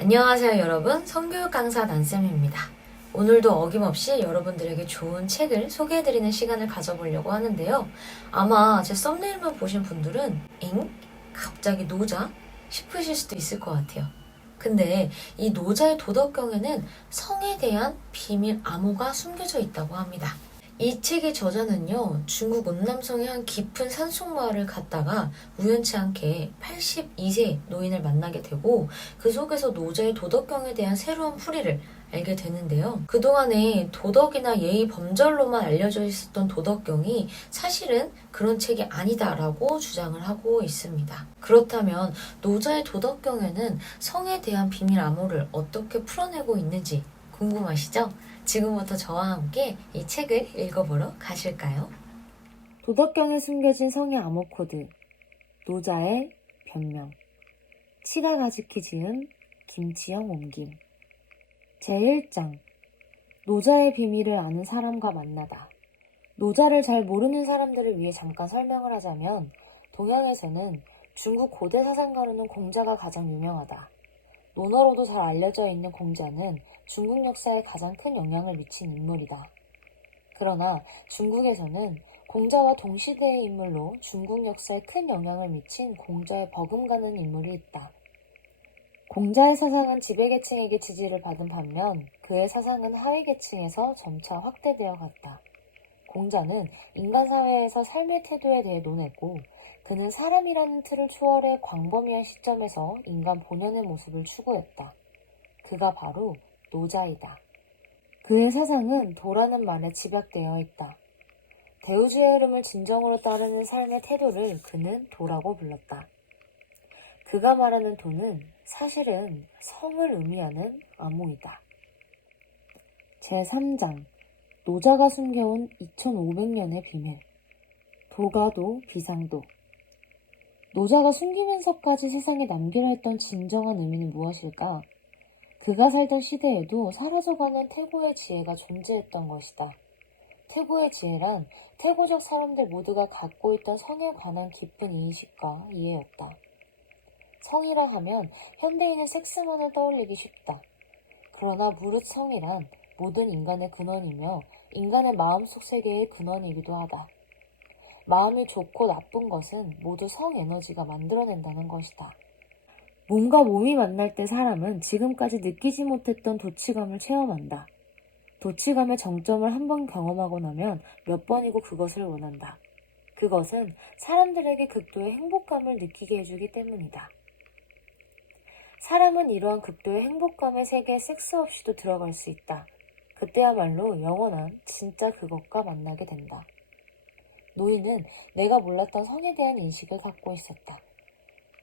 안녕하세요 여러분, 성교육 강사 난쌤입니다. 오늘도 어김없이 여러분들에게 좋은 책을 소개해드리는 시간을 가져보려고 하는데요. 아마 제 썸네일만 보신 분들은 엥? 갑자기 노자? 싶으실 수도 있을 것 같아요. 근데 이 노자의 도덕경에는 성에 대한 비밀 암호가 숨겨져 있다고 합니다. 이 책의 저자는요, 중국 운남성의 한 깊은 산속마을을 갔다가 우연치 않게 82세 노인을 만나게 되고 그 속에서 노자의 도덕경에 대한 새로운 풀이를 알게 되는데요. 그동안에 도덕이나 예의 범절로만 알려져 있었던 도덕경이 사실은 그런 책이 아니다라고 주장을 하고 있습니다. 그렇다면 노자의 도덕경에는 성에 대한 비밀 암호를 어떻게 풀어내고 있는지 궁금하시죠? 지금부터 저와 함께 이 책을 읽어보러 가실까요? 도덕경에 숨겨진 성의 암호 코드, 노자의 변명, 치가가즈키 지음, 김치영 옮김. 제1장, 노자의 비밀을 아는 사람과 만나다. 노자를 잘 모르는 사람들을 위해 잠깐 설명을 하자면, 동양에서는 중국 고대 사상가로는 공자가 가장 유명하다. 논어로도 잘 알려져 있는 공자는 중국 역사에 가장 큰 영향을 미친 인물이다. 그러나 중국에서는 공자와 동시대의 인물로 중국 역사에 큰 영향을 미친 공자에 버금가는 인물이 있다. 공자의 사상은 지배계층에게 지지를 받은 반면 그의 사상은 하위계층에서 점차 확대되어 갔다. 공자는 인간사회에서 삶의 태도에 대해 논했고 그는 사람이라는 틀을 초월해 광범위한 시점에서 인간 본연의 모습을 추구했다. 그가 바로 노자이다. 그의 사상은 도라는 말에 집약되어 있다. 대우주의 흐름을 진정으로 따르는 삶의 태도를 그는 도라고 불렀다. 그가 말하는 도는 사실은 성을 의미하는 암호이다. 제3장, 노자가 숨겨온 2500년의 비밀. 도가도 비상도. 노자가 숨기면서까지 세상에 남기려 했던 진정한 의미는 무엇일까? 그가 살던 시대에도 사라져가는 태고의 지혜가 존재했던 것이다. 태고의 지혜란 태고적 사람들 모두가 갖고 있던 성에 관한 깊은 인식과 이해였다. 성이라 하면 현대인은 섹스만을 떠올리기 쉽다. 그러나 무릇 성이란 모든 인간의 근원이며 인간의 마음속 세계의 근원이기도 하다. 마음이 좋고 나쁜 것은 모두 성 에너지가 만들어낸다는 것이다. 몸과 몸이 만날 때 사람은 지금까지 느끼지 못했던 도취감을 체험한다. 도취감의 정점을 한 번 경험하고 나면 몇 번이고 그것을 원한다. 그것은 사람들에게 극도의 행복감을 느끼게 해주기 때문이다. 사람은 이러한 극도의 행복감의 세계에 섹스 없이도 들어갈 수 있다. 그때야말로 영원한 진짜 그것과 만나게 된다. 노인은 내가 몰랐던 성에 대한 인식을 갖고 있었다.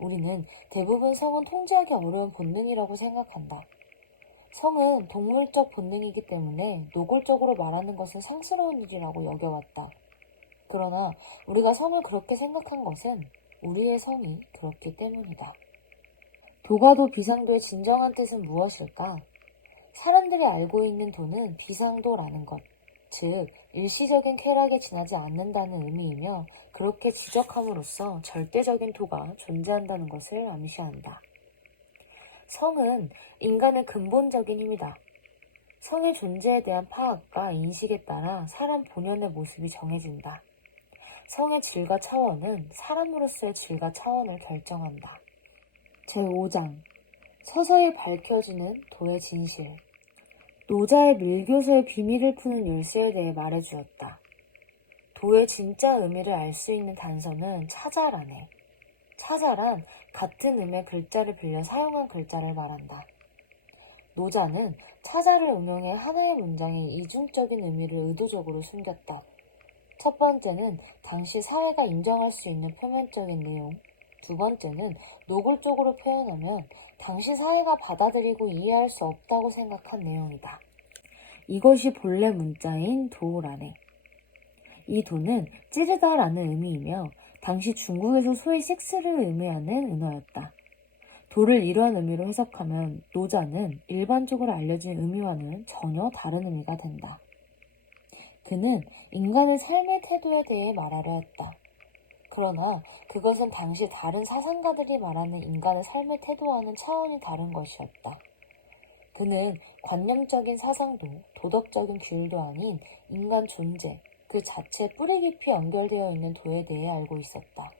우리는 대부분 성은 통제하기 어려운 본능이라고 생각한다. 성은 동물적 본능이기 때문에 노골적으로 말하는 것은 상스러운 일이라고 여겨왔다. 그러나 우리가 성을 그렇게 생각한 것은 우리의 성이 그렇기 때문이다. 도가도 비상도의 진정한 뜻은 무엇일까? 사람들이 알고 있는 도는 비상도라는 것, 즉 일시적인 쾌락에 지나지 않는다는 의미이며 그렇게 지적함으로써 절대적인 도가 존재한다는 것을 암시한다. 성은 인간의 근본적인 힘이다. 성의 존재에 대한 파악과 인식에 따라 사람 본연의 모습이 정해진다. 성의 질과 차원은 사람으로서의 질과 차원을 결정한다. 제5장, 서서히 밝혀지는 도의 진실. 노자의 밀교서의 비밀을 푸는 열쇠에 대해 말해주었다. 도의 진짜 의미를 알 수 있는 단서는 차자라네. 차자란 같은 음의 글자를 빌려 사용한 글자를 말한다. 노자는 차자를 응용해 하나의 문장에 이중적인 의미를 의도적으로 숨겼다. 첫 번째는 당시 사회가 인정할 수 있는 표면적인 내용, 두 번째는 노골적으로 표현하면 당시 사회가 받아들이고 이해할 수 없다고 생각한 내용이다. 이것이 본래 문자인 도라네. 이 도는 찌르다라는 의미이며 당시 중국에서 소위 섹스를 의미하는 은어였다. 도를 이러한 의미로 해석하면 노자는 일반적으로 알려진 의미와는 전혀 다른 의미가 된다. 그는 인간의 삶의 태도에 대해 말하려 했다. 그러나 그것은 당시 다른 사상가들이 말하는 인간의 삶의 태도와는 차원이 다른 것이었다. 그는 관념적인 사상도 도덕적인 규율도 아닌 인간 존재, 그 자체에 뿌리 깊이 연결되어 있는 도에 대해 알고 있었다.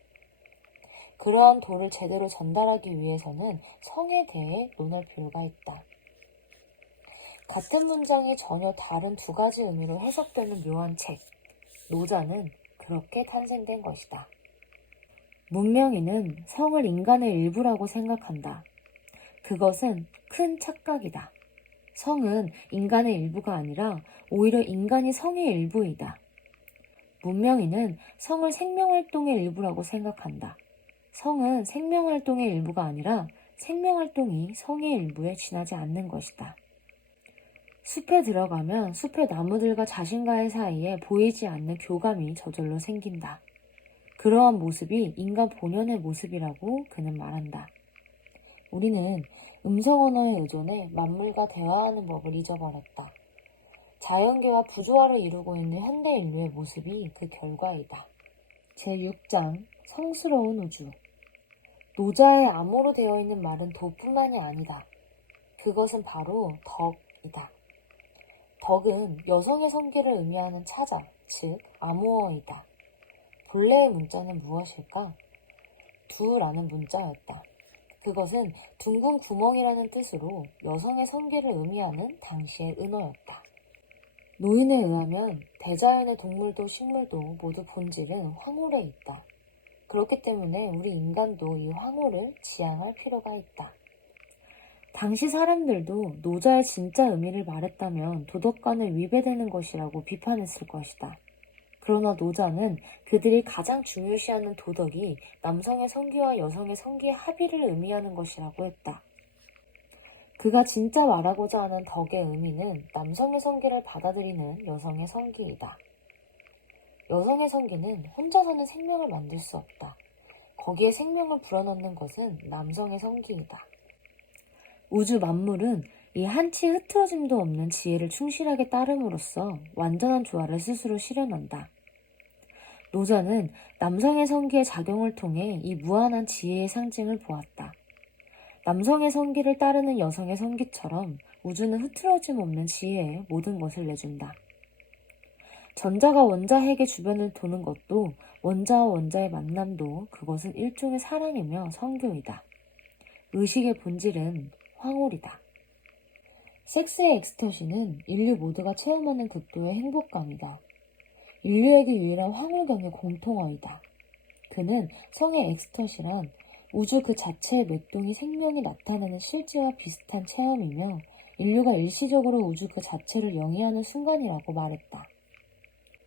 그러한 도를 제대로 전달하기 위해서는 성에 대해 논할 필요가 있다. 같은 문장이 전혀 다른 두 가지 의미로 해석되는 묘한 책, 노자는 그렇게 탄생된 것이다. 문명인은 성을 인간의 일부라고 생각한다. 그것은 큰 착각이다. 성은 인간의 일부가 아니라 오히려 인간이 성의 일부이다. 문명인은 성을 생명활동의 일부라고 생각한다. 성은 생명활동의 일부가 아니라 생명활동이 성의 일부에 지나지 않는 것이다. 숲에 들어가면 숲의 나무들과 자신과의 사이에 보이지 않는 교감이 저절로 생긴다. 그러한 모습이 인간 본연의 모습이라고 그는 말한다. 우리는 음성언어에 의존해 만물과 대화하는 법을 잊어버렸다. 자연계와 부조화를 이루고 있는 현대 인류의 모습이 그 결과이다. 제6장 성스러운 우주. 노자의 암호로 되어 있는 말은 도뿐만이 아니다. 그것은 바로 덕이다. 덕은 여성의 성기를 의미하는 차자, 즉 암호어이다. 본래의 문자는 무엇일까? 두라는 문자였다. 그것은 둥근 구멍이라는 뜻으로 여성의 성기를 의미하는 당시의 은어였다. 노인에 의하면 대자연의 동물도 식물도 모두 본질은 황홀에 있다. 그렇기 때문에 우리 인간도 이 황홀을 지향할 필요가 있다. 당시 사람들도 노자의 진짜 의미를 말했다면 도덕관에 위배되는 것이라고 비판했을 것이다. 그러나 노자는 그들이 가장 중요시하는 도덕이 남성의 성기와 여성의 성기의 합의를 의미하는 것이라고 했다. 그가 진짜 말하고자 하는 덕의 의미는 남성의 성기를 받아들이는 여성의 성기이다. 여성의 성기는 혼자서는 생명을 만들 수 없다. 거기에 생명을 불어넣는 것은 남성의 성기이다. 우주 만물은 이 한치 흐트러짐도 없는 지혜를 충실하게 따름으로써 완전한 조화를 스스로 실현한다. 노자는 남성의 성기의 작용을 통해 이 무한한 지혜의 상징을 보았다. 남성의 성기를 따르는 여성의 성기처럼 우주는 흐트러짐 없는 지혜에 모든 것을 내준다. 전자가 원자 핵의 주변을 도는 것도 원자와 원자의 만남도 그것은 일종의 사랑이며 성교이다. 의식의 본질은 황홀이다. 섹스의 엑스터시는 인류 모두가 체험하는 극도의 행복감이다. 인류에게 유일한 황홀경의 공통어이다. 그는 성의 엑스터시란 우주 그 자체의 맥동이 생명이 나타나는 실제와 비슷한 체험이며 인류가 일시적으로 우주 그 자체를 영위하는 순간이라고 말했다.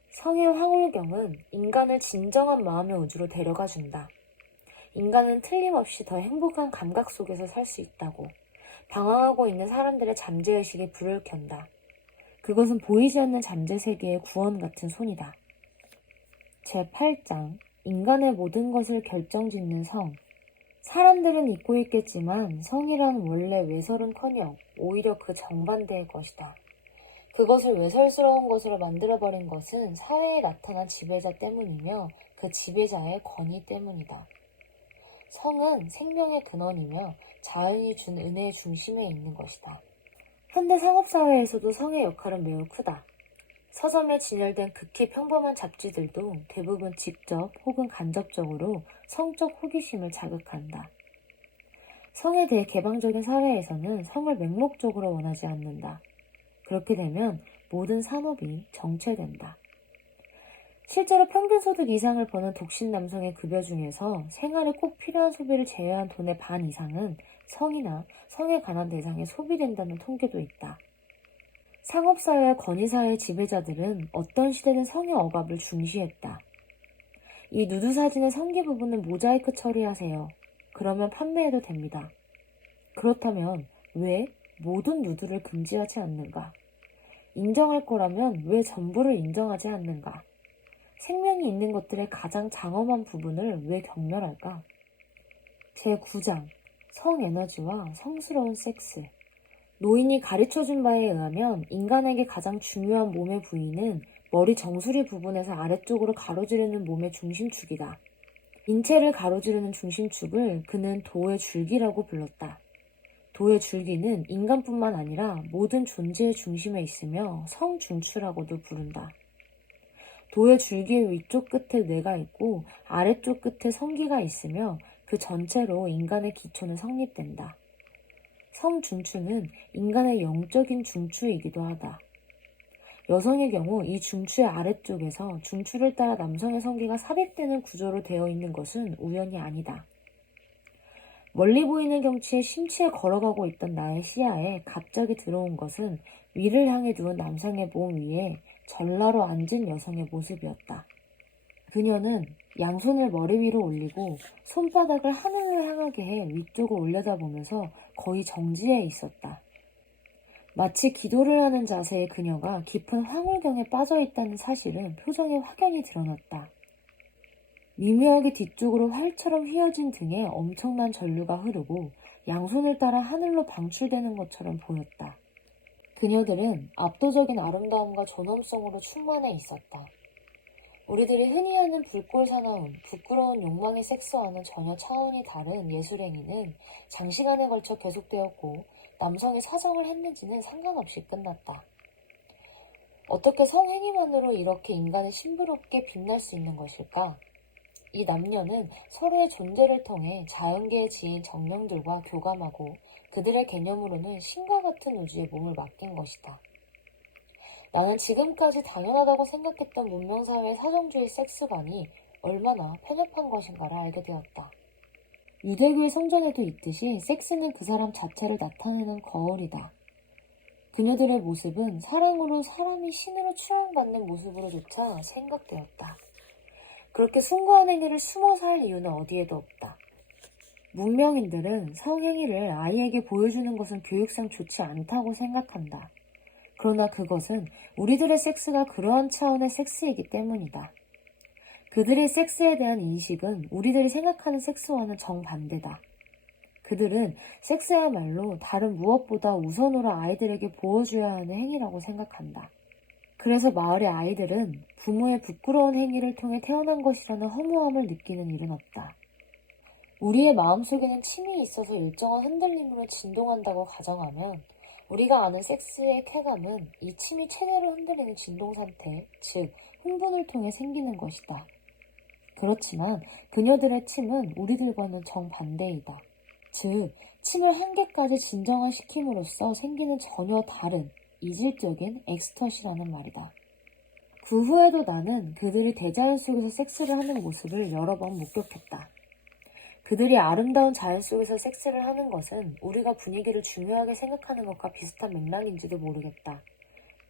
성의 황홀경은 인간을 진정한 마음의 우주로 데려가 준다. 인간은 틀림없이 더 행복한 감각 속에서 살 수 있다고. 방황하고 있는 사람들의 잠재의식에 불을 켠다. 그것은 보이지 않는 잠재세계의 구원 같은 손이다. 제8장 인간의 모든 것을 결정짓는 성. 사람들은 잊고 있겠지만 성이란 원래 외설은커녕 오히려 그 정반대의 것이다. 그것을 외설스러운 것으로 만들어버린 것은 사회에 나타난 지배자 때문이며 그 지배자의 권위 때문이다. 성은 생명의 근원이며 자연이 준 은혜의 중심에 있는 것이다. 현대 상업사회에서도 성의 역할은 매우 크다. 서점에 진열된 극히 평범한 잡지들도 대부분 직접 혹은 간접적으로 성적 호기심을 자극한다. 성에 대해 개방적인 사회에서는 성을 맹목적으로 원하지 않는다. 그렇게 되면 모든 산업이 정체된다. 실제로 평균 소득 이상을 버는 독신 남성의 급여 중에서 생활에 꼭 필요한 소비를 제외한 돈의 반 이상은 성이나 성에 관한 대상에 소비된다는 통계도 있다. 상업사회와 권위사회의 지배자들은 어떤 시대든 성의 억압을 중시했다. 이 누드 사진의 성기 부분은 모자이크 처리하세요. 그러면 판매해도 됩니다. 그렇다면 왜 모든 누드를 금지하지 않는가? 인정할 거라면 왜 전부를 인정하지 않는가? 생명이 있는 것들의 가장 장엄한 부분을 왜 경멸할까? 제9장 성에너지와 성스러운 섹스. 노인이 가르쳐준 바에 의하면 인간에게 가장 중요한 몸의 부위는 머리 정수리 부분에서 아래쪽으로 가로지르는 몸의 중심축이다. 인체를 가로지르는 중심축을 그는 도의 줄기라고 불렀다. 도의 줄기는 인간뿐만 아니라 모든 존재의 중심에 있으며 성중추라고도 부른다. 도의 줄기의 위쪽 끝에 뇌가 있고 아래쪽 끝에 성기가 있으며 그 전체로 인간의 기초는 성립된다. 성중추는 인간의 영적인 중추이기도 하다. 여성의 경우 이 중추의 아래쪽에서 중추를 따라 남성의 성기가 삽입되는 구조로 되어 있는 것은 우연이 아니다. 멀리 보이는 경치에 심취해 걸어가고 있던 나의 시야에 갑자기 들어온 것은 위를 향해 누운 남성의 몸 위에 전라로 앉은 여성의 모습이었다. 그녀는 양손을 머리 위로 올리고 손바닥을 하늘을 향하게 해 위쪽을 올려다보면서 거의 정지해 있었다. 마치 기도를 하는 자세의 그녀가 깊은 황홀경에 빠져 있다는 사실은 표정에 확연히 드러났다. 미묘하게 뒤쪽으로 활처럼 휘어진 등에 엄청난 전류가 흐르고 양손을 따라 하늘로 방출되는 것처럼 보였다. 그녀들은 압도적인 아름다움과 존엄성으로 충만해 있었다. 우리들이 흔히 하는 불골 사나움, 부끄러운 욕망의 섹스와는 전혀 차원이 다른 예술행위는 장시간에 걸쳐 계속되었고 남성이 사정을 했는지는 상관없이 끝났다. 어떻게 성행위만으로 이렇게 인간은 신비롭게 빛날 수 있는 것일까? 이 남녀는 서로의 존재를 통해 자연계의 지인 정령들과 교감하고 그들의 개념으로는 신과 같은 우주에 몸을 맡긴 것이다. 나는 지금까지 당연하다고 생각했던 문명사회의 사정주의 섹스관이 얼마나 편협한 것인가를 알게 되었다. 유대교의 성전에도 있듯이 섹스는 그 사람 자체를 나타내는 거울이다. 그녀들의 모습은 사랑으로 사람이 신으로 추앙받는 모습으로조차 생각되었다. 그렇게 숭고한 행위를 숨어서 할 이유는 어디에도 없다. 문명인들은 성행위를 아이에게 보여주는 것은 교육상 좋지 않다고 생각한다. 그러나 그것은 우리들의 섹스가 그러한 차원의 섹스이기 때문이다. 그들의 섹스에 대한 인식은 우리들이 생각하는 섹스와는 정반대다. 그들은 섹스야말로 다른 무엇보다 우선으로 아이들에게 보여줘야 하는 행위라고 생각한다. 그래서 마을의 아이들은 부모의 부끄러운 행위를 통해 태어난 것이라는 허무함을 느끼는 일은 없다. 우리의 마음속에는 침이 있어서 일정한 흔들림으로 진동한다고 가정하면 우리가 아는 섹스의 쾌감은 이 침이 체내를 흔들리는 진동 상태, 즉 흥분을 통해 생기는 것이다. 그렇지만 그녀들의 침은 우리들과는 정반대이다. 즉, 침을 한계까지 진정화시킴으로써 생기는 전혀 다른 이질적인 엑스터시라는 말이다. 그 후에도 나는 그들이 대자연 속에서 섹스를 하는 모습을 여러 번 목격했다. 그들이 아름다운 자연 속에서 섹스를 하는 것은 우리가 분위기를 중요하게 생각하는 것과 비슷한 맥락인지도 모르겠다.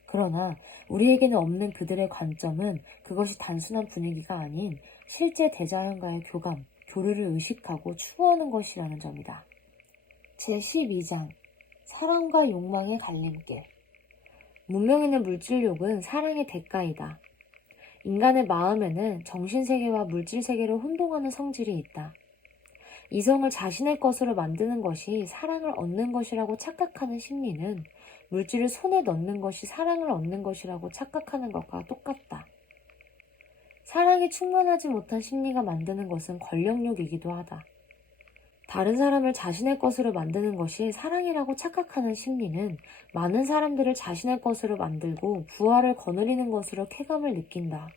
그러나 우리에게는 없는 그들의 관점은 그것이 단순한 분위기가 아닌 실제 대자연과의 교감, 교류를 의식하고 추구하는 것이라는 점이다. 제12장 사랑과 욕망의 갈림길. 문명인의 물질욕은 사랑의 대가이다. 인간의 마음에는 정신세계와 물질세계를 혼동하는 성질이 있다. 이성을 자신의 것으로 만드는 것이 사랑을 얻는 것이라고 착각하는 심리는 물질을 손에 넣는 것이 사랑을 얻는 것이라고 착각하는 것과 똑같다. 사랑이 충만하지 못한 심리가 만드는 것은 권력욕이기도 하다. 다른 사람을 자신의 것으로 만드는 것이 사랑이라고 착각하는 심리는 많은 사람들을 자신의 것으로 만들고 부활을 거느리는 것으로 쾌감을 느낀다.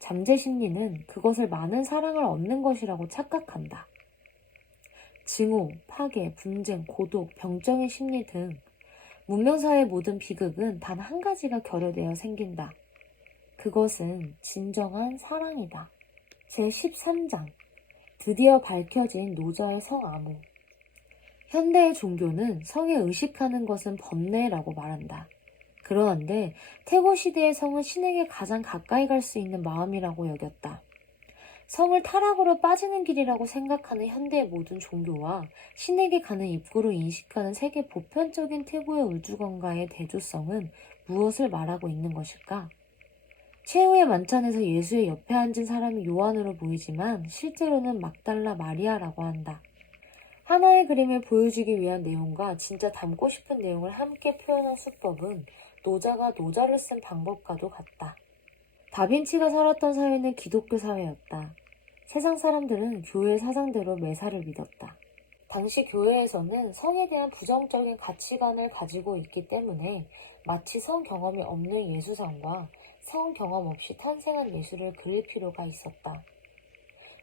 잠재 심리는 그것을 많은 사랑을 얻는 것이라고 착각한다. 증오, 파괴, 분쟁, 고독, 병정의 심리 등 문명사회의 모든 비극은 단 한 가지가 결여되어 생긴다. 그것은 진정한 사랑이다. 제13장 드디어 밝혀진 노자의 성암호. 현대의 종교는 성에 의식하는 것은 번뇌라고 말한다. 그러한데 태고 시대의 성은 신에게 가장 가까이 갈 수 있는 마음이라고 여겼다. 성을 타락으로 빠지는 길이라고 생각하는 현대의 모든 종교와 신에게 가는 입구로 인식하는 세계 보편적인 태고의 울주건가의 대조성은 무엇을 말하고 있는 것일까? 최후의 만찬에서 예수의 옆에 앉은 사람이 요한으로 보이지만 실제로는 막달라 마리아라고 한다. 하나의 그림을 보여주기 위한 내용과 진짜 담고 싶은 내용을 함께 표현한 수법은 노자가 노자를 쓴 방법과도 같다. 다빈치가 살았던 사회는 기독교 사회였다. 세상 사람들은 교회 사상대로 매사를 믿었다. 당시 교회에서는 성에 대한 부정적인 가치관을 가지고 있기 때문에 마치 성 경험이 없는 예수상과 성 경험 없이 탄생한 예수를 그릴 필요가 있었다.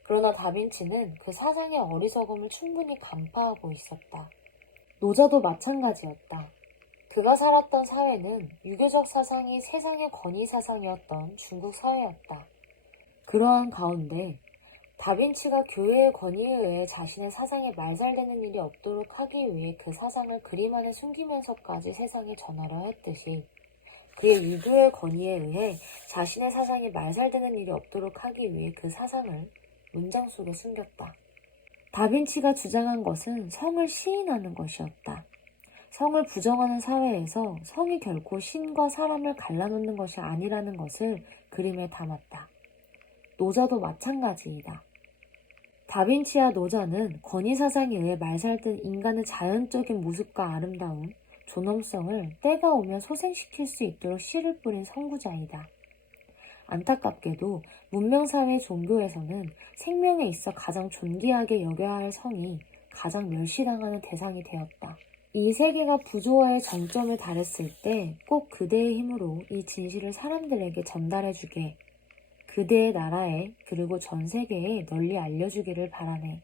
그러나 다빈치는 그 사상의 어리석음을 충분히 간파하고 있었다. 노자도 마찬가지였다. 그가 살았던 사회는 유교적 사상이 세상의 권위 사상이었던 중국 사회였다. 그러한 가운데 다빈치가 교회의 권위에 의해 자신의 사상이 말살되는 일이 없도록 하기 위해 그 사상을 그림 안에 숨기면서까지 세상에 전하려 했듯이 그의 유교의 권위에 의해 자신의 사상이 말살되는 일이 없도록 하기 위해 그 사상을 문장 속에 숨겼다. 다빈치가 주장한 것은 성을 시인하는 것이었다. 성을 부정하는 사회에서 성이 결코 신과 사람을 갈라놓는 것이 아니라는 것을 그림에 담았다. 노자도 마찬가지이다. 다빈치와 노자는 권위사상에 의해 말살된 인간의 자연적인 모습과 아름다움, 존엄성을 때가 오면 소생시킬 수 있도록 씨를 뿌린 선구자이다. 안타깝게도 문명사회 종교에서는 생명에 있어 가장 존귀하게 여겨야 할 성이 가장 멸시당하는 대상이 되었다. 이 세계가 부조화의 정점에 달했을 때 꼭 그대의 힘으로 이 진실을 사람들에게 전달해주게, 그대의 나라에 그리고 전 세계에 널리 알려주기를 바라네.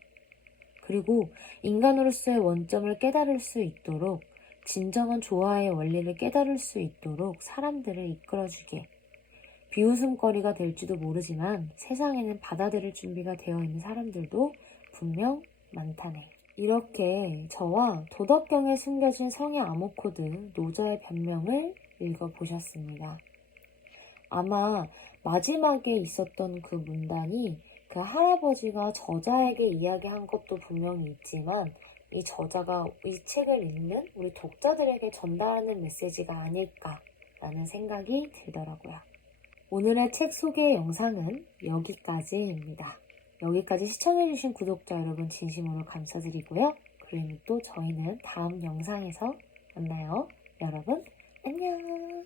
그리고 인간으로서의 원점을 깨달을 수 있도록, 진정한 조화의 원리를 깨달을 수 있도록 사람들을 이끌어주게. 비웃음거리가 될지도 모르지만 세상에는 받아들일 준비가 되어 있는 사람들도 분명 많다네. 이렇게 저와 도덕경에 숨겨진 성의 암호코드 노자의 변명을 읽어보셨습니다. 아마 마지막에 있었던 그 문단이 그 할아버지가 저자에게 이야기한 것도 분명히 있지만 이 저자가 이 책을 읽는 우리 독자들에게 전달하는 메시지가 아닐까라는 생각이 들더라고요. 오늘의 책 소개 영상은 여기까지입니다. 여기까지 시청해주신 구독자 여러분 진심으로 감사드리고요. 그리고 또 저희는 다음 영상에서 만나요. 여러분 안녕.